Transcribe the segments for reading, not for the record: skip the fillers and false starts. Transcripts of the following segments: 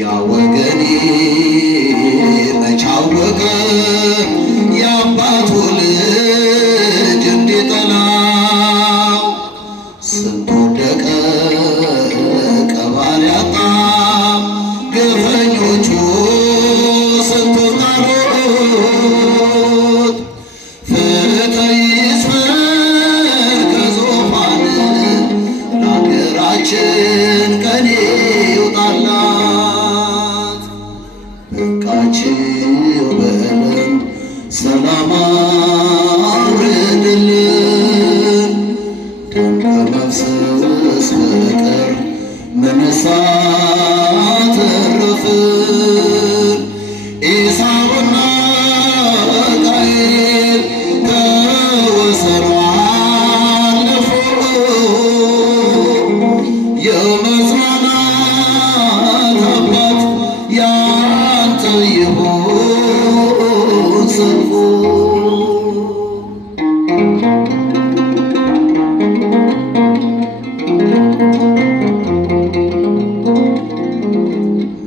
ያ ወገኔ መች አወቀ የአባቱ ልጅ እንዲጠላው። ስንት ወደቀ ቀባሪ አጣ ግፈኞቹ ስንቱን ጣሉት። ፍትሕ ይስፈን ከዙፋን ለአገራችን ቀን ይውጣላት። በቃችሁ በለን ሰላም አውርድልን። ደም ከመፍሰስ በቀር ምንስ አተረፍን? ኤሳውና ቃየል ከወሰኑ አለፉ። የመጽናናት አባት ያንተ ይሁን ሰልፉ።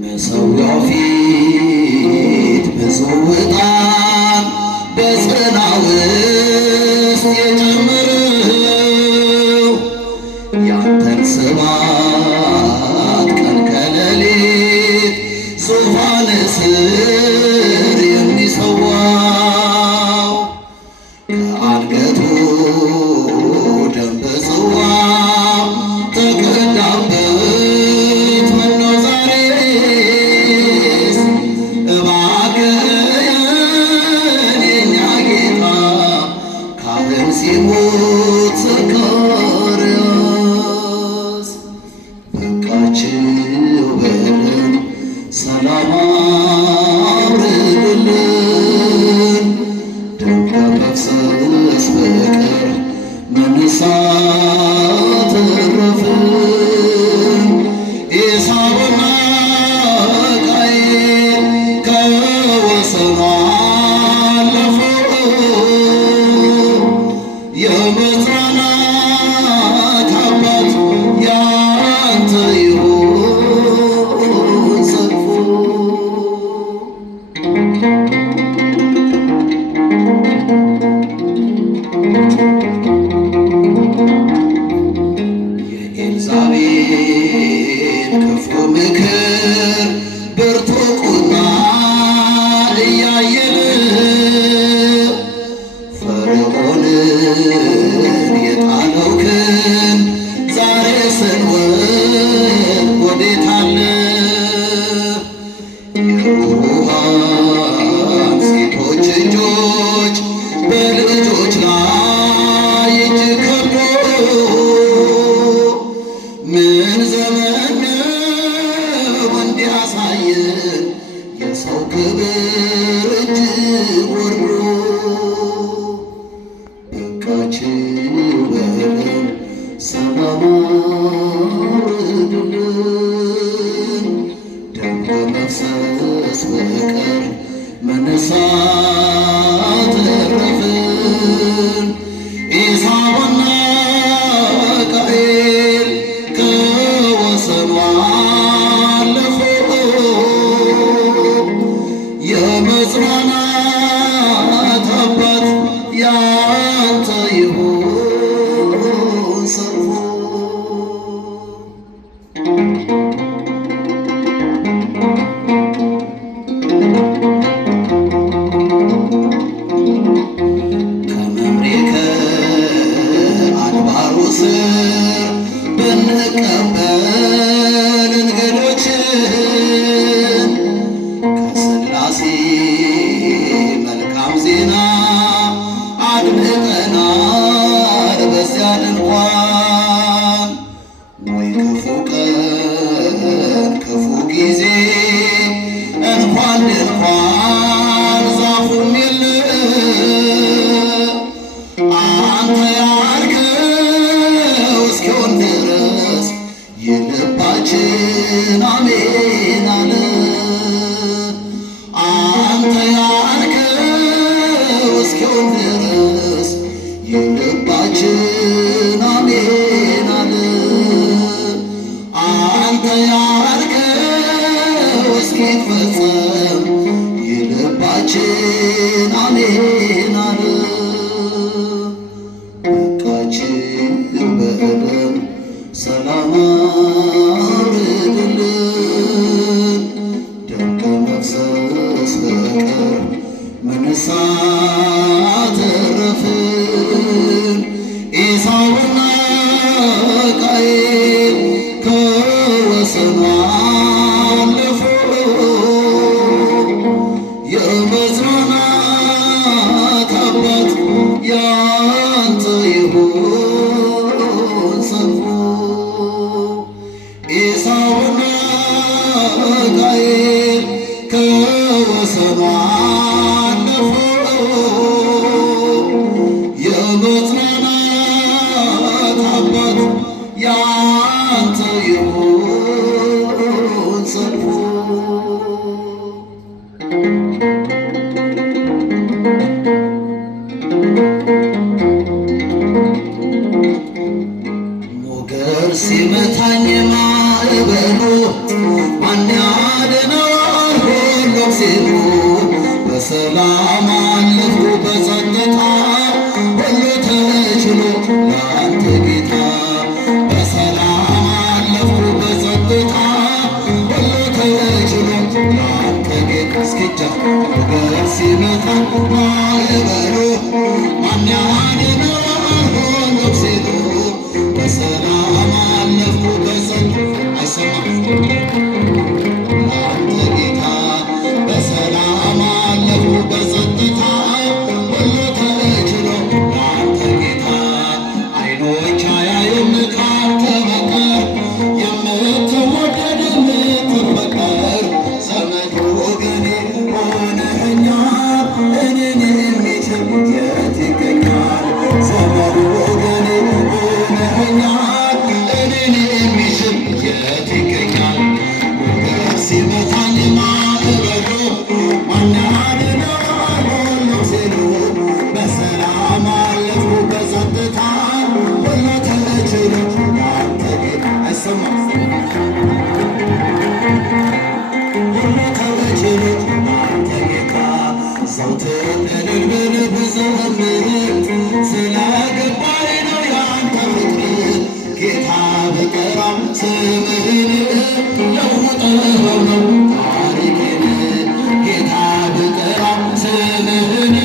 መሠዊያው ፊት ብዙ ዕጣን በጽና ውስጥ የጨመረው ያንተን ስብሐት ቀን ከሌሊት ዙፋን ስር የሚሰዋው ከአንገቱ ደም በጽዋ ተቀዳበት። ምነው ዛሬስ እባክህን የኛ ጌታ ካህን ሲሞት ዘካርያስ። በቃችሁ በለን ሰላም አውርድልን። ደም ከመፍሰስ በቀር ምንስ አተረፍን? ኤሳውና ቃየል ከወሰኑ አለፉ። የመጽናናት አባት ያንተ ይሁን ሰልፉ። የኤልዛቤል ክፉ ምክር ብርቱ ቁጣ እያየን ፈርዖንን የጣለው ክንድ ዛሬ ስንወድቅ ወዴት አለ? የሩሩሃን ሴቶች እጆች በልጆች ላይ እጅግ ከብዶ ምን ዘመን ነው እንዲያሳየን የሰው ክብር እጅግ ወርዶ? በቃችሁ በለን ሰላም አውርድልን። ደም ከመፍሰስ በቀር ምንስ አተረፍን? ኤሳውና ቃየል ከወሰኑ አለፉ። የመጽናናት አባት ያንተ ይሁን ሰልፉ። ከመምሬ ከአድባሩ ስር ብንቀበል እንግዶችን ከሥላሴ መልካም ዜና አድምጠናል በዚያ ድንኳን። ወይ ክፉ ቀን ክፉ ጊዜ እንኳን ድንኳን ዛፉም የለ አንተ ያልከው እስኪሆን ድረስ የልባችን አሜን አለ። አንተ ያልከው እስኪሆን ድረስ የልባችን አሜን አለ። አንተ ያልከው ይፈጸም የልባችን አሜን አለ። በቃችን በደም ሰላም አውርድልን፣ ደም ከመፍሰስ በቀር ምንስ አተረፍን? ኤሳውና ቃየል ከወሰኑ አለፉ። የመጽናናት አባት ያንተ ይሁን ሰልፉ። ኤሳውና ቃየል ከወሰኑ አለፉ። የመጽናናት አባት ያንተ ይሁን ሰልፉ። ሞገድ ሲመታኝ ማዕበሉ ማን ያድነዋል? ሁሉም ሲሉ በሰላም አለፍኩ በጸጥታ ሁሉ ተችሎ ለአንተ ጌታ። በሰላም አለፍኩ በጸጥታ ሁሉ ተችሎ ለአንተ ጌታ። እስኪጃ ሞገድ ሲመታ ማዕበሉ ማን ያድነዋል? ሁሉም ሲሉ በሰላም አለፍኩ በጸጥታ አይሰማም ለአንተ ጌታ። በሰላም አለፍኩ በጸጥታ ሁሉ ተችሎ ለአንተ ጌታ። ዓይኖች አያዩም ካንተ በቀር የምትወደድ የምትፈቀር ዘመድ ወገኔ ሆነኸኛል። እኔን የሚችል የት ይገኛል? ዘመድ ወገኔ ሆነኸኛል። እኔን የሚችል የት ይገኛል? ሞገድ ሲመታኝ ማዕበሉ ማን ያድነዋል? ሁሉም ሲሉ በሰላም አለፍኩ በጸጥታ ሁሉ ተችሎ ለአንተ ጌታ። አይሰማም ሁሉ ተችሎ ለአንተ ጌታ። ዘወትር እልል ብል ብዘምር ስለገባኝ ነው ያንተ ፍቅር። ጌታ ብጠራም ስምህን ለውጠኸው ነው ታሪኬን። ጌታ ብጠራም ስምህን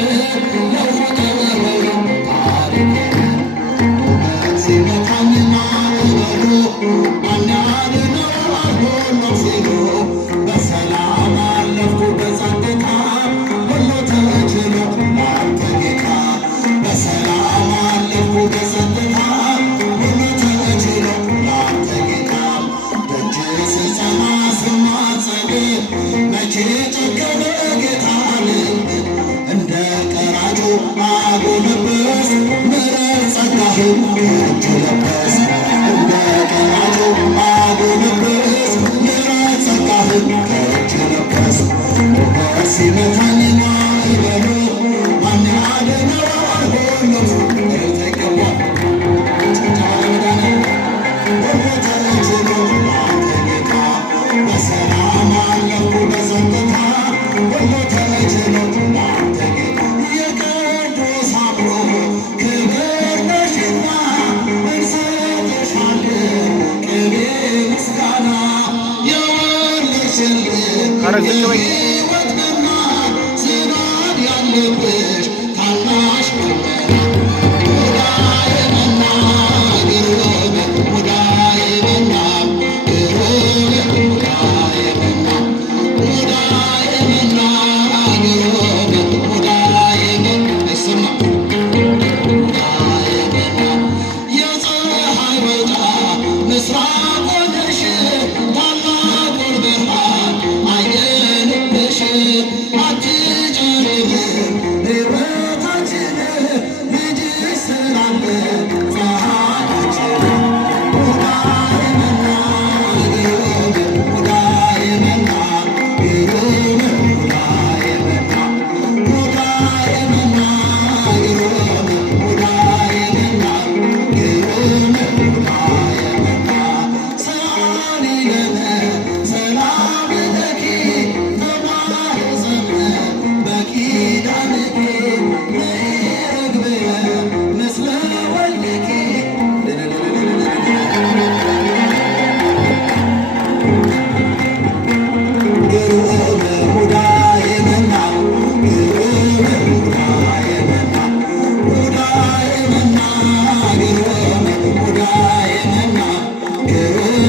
ለውጠኸው ነው ታሪኬን። ሞገድ ሲመታኝ ማዕበሉ ማን ያድነዋል? ሁሉም ሲሉ በሰላም አለፍኩ በጸጥታ ሁሉ ተችሎ ለአንተ ጌታ። በሰላም አለፍኩ በጸጥታ ሁሉ ተችሎ ለአንተ ጌታ። ደጅ ስጸና ስማጸን መቼ ጨከነ ጌታ ልብ? እንደ ቀራጩ አጎነበስ ምሕረት ጸጋህን ከእጅ ለበስ። እንደ ቀራጩ አጎነበስ ምሕረት ጸጋህን ከእጅ ለበስ። ሞገድ ሲመታኝ ማዕበሉ ማን ያድነዋል? ሁሉም እልልታ ይገባል ጭብጨባ ለመድኃኒዓለም። ሁሉ ተችሎ ለአንተ ጌታ። በሰላም አለፍኩ በጸጥታ ሁሉ ተችሎ ለአንተ ጌታ። የቅዱስ አምሮ ክብር ነሽና እንሰጥሻለን ቅኔ ምስጋና። የወለድሽልን ሕይወት መና ዝናብ ያለብሽ ታናሽ ደመና። ሙዳየ መና ግሩም ሙዳየ መና ግሩም ሙዳየ መና ሙዳየ መና ግሩም ሙዳየ መና አይሰማም ሙዳየ መና። የፀሐይ መውጫ ምስራቅ ሆነሽ ታላቁን ብርሃን አየንብሽ።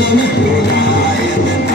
ሆነ